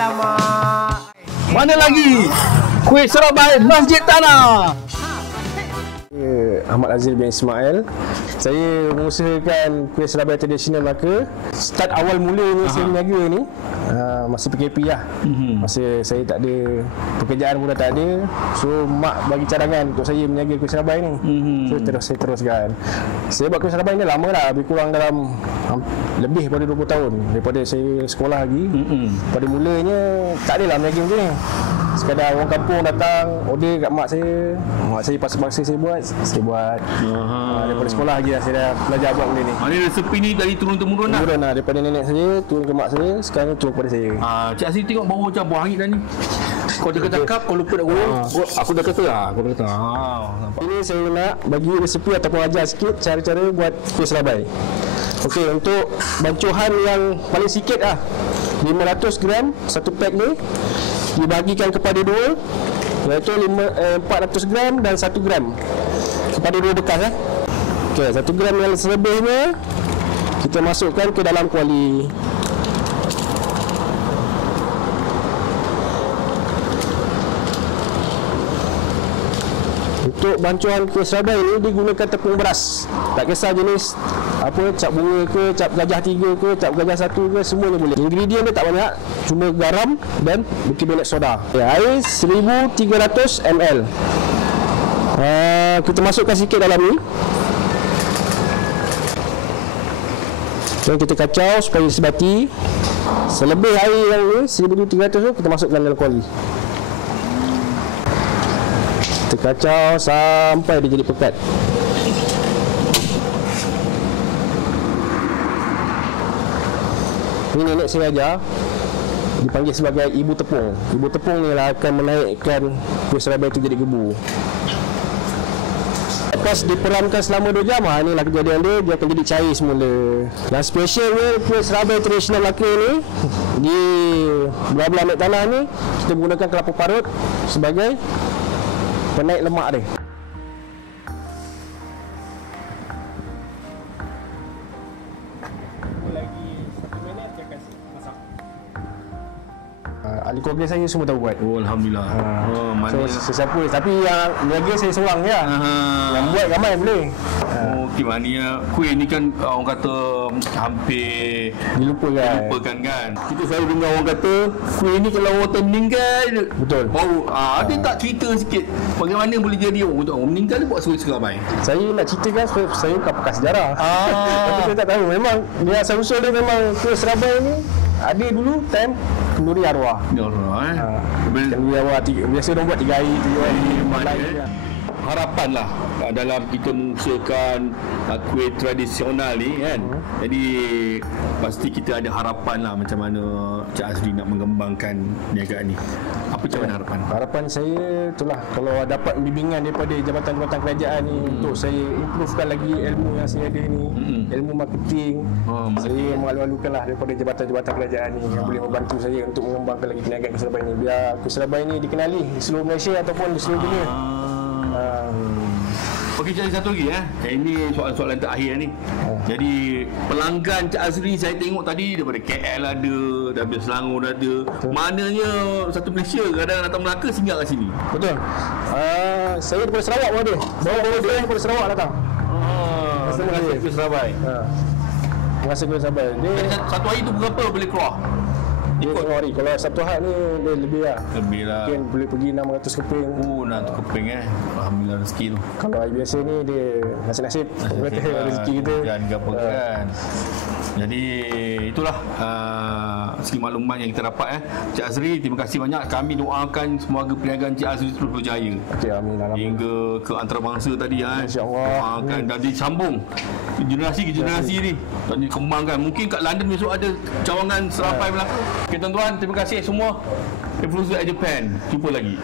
Alamak. Mana lagi? Kuih Serabai Masjid Tanah. Ahmad Azil bin Ismail. Saya mengusahakan kuih Serabai tradisional Melaka. Start awal mulanya saya berniaga ni masa PKP lah. Masa saya tak ada pekerjaan pun dah tak ada. So mak bagi cadangan untuk saya berniaga kuih Serabai ni. So saya teruskan. Saya buat kuih Serabai ni lama lah, lebih kurang dalam lebih daripada 20 tahun daripada saya sekolah lagi. Pada mulanya tak adalah berniaga macam ni. Sekadar orang kampung datang order kat mak saya paksa saya buat daripada sekolah lagi lah saya dah belajar buat benda ni. Mana resepi ni dari turun-temurun lah? Turun lah daripada nenek saya, turun ke mak saya, sekarang turun kepada saya. Cik Azri tengok bau macam buah hangit dah ni. Kau dah cakap, kau lupa nak gulung. Aku dah kata lah. Nampak. Ini saya nak bagi resepi ataupun ajar sikit cara-cara buat kuih Serabai. Okey, untuk bancuhan yang paling sikit lah 500 gram satu pack ni dibagikan kepada dua, iaitu 400 gram dan 1 gram kepada dua bekas. Okey, 1 gram yang selebihnya kita masukkan ke dalam kuali. Untuk bancuhan kuih Serabai ini digunakan tepung beras. Tak kisah jenis apa, cap bunga ke, cap gajah 3 ke, cap gajah 1 ke, semuanya boleh. Ingredient dia tak banyak, cuma garam dan bikarbonat soda. Air 1300 ml. Kita masukkan sikit dalam ni. Dan kita kacau supaya sebati. Selebih air yang ni 1300 tu kita masukkan dalam kuali. Kita kacau sampai dia jadi pekat. Ini nenek saya ajar, dipanggil sebagai ibu tepung. Ibu tepung ni lah akan menaikkan kuih Serabai itu jadi gebu. Lepas diperamkan selama 2 jam, inilah kejadian dia akan jadi cair semula. Yang specialnya kuih Serabai tradisional Melaka ni, di belah-belah Masjid Tanah ni, kita menggunakan kelapa parut sebagai penaik lemak dia. Ahli keluarga saya semua tahu buat. Oh, Alhamdulillah. So, sesiapa. Tapi yang niaga saya seorang je. Yang buat ramai boleh. Okey, maknanya kuih ni kan orang kata hampir dilupakan kan. Kita selalu dengar orang kata kuih ni kalau orang tu meninggal, betul. Baru ada tak cerita sikit bagaimana boleh jadi orang meninggal buat kuih Serabai? Saya nak ceritakan saya bukan pakar sejarah. Tapi saya tak tahu. Memang dia asal-usul dia memang kuih Serabai ni ada dulu time kenduri arwah. Kenduri arwah biasa orang buat 3 hari, 7 hari. Harapan lah dalam kita mengusahakan kuih tradisional ni kan. Jadi pasti kita ada harapan lah macam mana Cik Azri nak mengembangkan perniagaan ni. Apa macam mana harapan? Harapan saya itulah, kalau dapat bimbingan daripada jabatan-jabatan kerajaan ni untuk saya improvekan lagi ilmu yang saya ada ni, ilmu marketing. Saya mengalu-alukan lah daripada jabatan-jabatan kerajaan ni yang boleh membantu saya untuk mengembangkan lagi perniagaan kuih Serabai ni, biar kuih Serabai ni dikenali di seluruh Malaysia ataupun di seluruh dunia. Okey, jadi satu lagi ini soalan-soalan terakhir ni. Jadi pelanggan Cik Azri saya tengok tadi daripada KL ada, daripada Selangor ada. Maknanya satu Malaysia kadang datang Melaka singgah kat sini. Betul. Saya daripada Sarawak pun ada. Bawa dia daripada Sarawak datang. Terima kasih kuih Serabai. Terima kasih kuih Serabai. Dia satu hari tu berapa boleh keluar? Dia tengok hari. Kalau Sabtu Ahad ni dia lebih lah. Lebih lah. Mungkin boleh pergi 600 keping. 600 keping Alhamdulillah rezeki tu. Kalau hari biasa ni dia nasib-nasib. Rezeki kita. Jangan gapakan. Jadi itulah segi maklumat yang kita dapat Cik Azri, terima kasih banyak. Kami doakan semoga perniagaan Cik Azri terus berjaya. Okey, amin. Hingga ke antarabangsa tadi InsyaAllah. doakan dan disambung generasi ke generasi ni dan dikembangkan. Mungkin kat London besok ada cawangan Serabai Melaka. Okey tuan-tuan, terima kasih semua. Influencer at Japan. Jumpa lagi.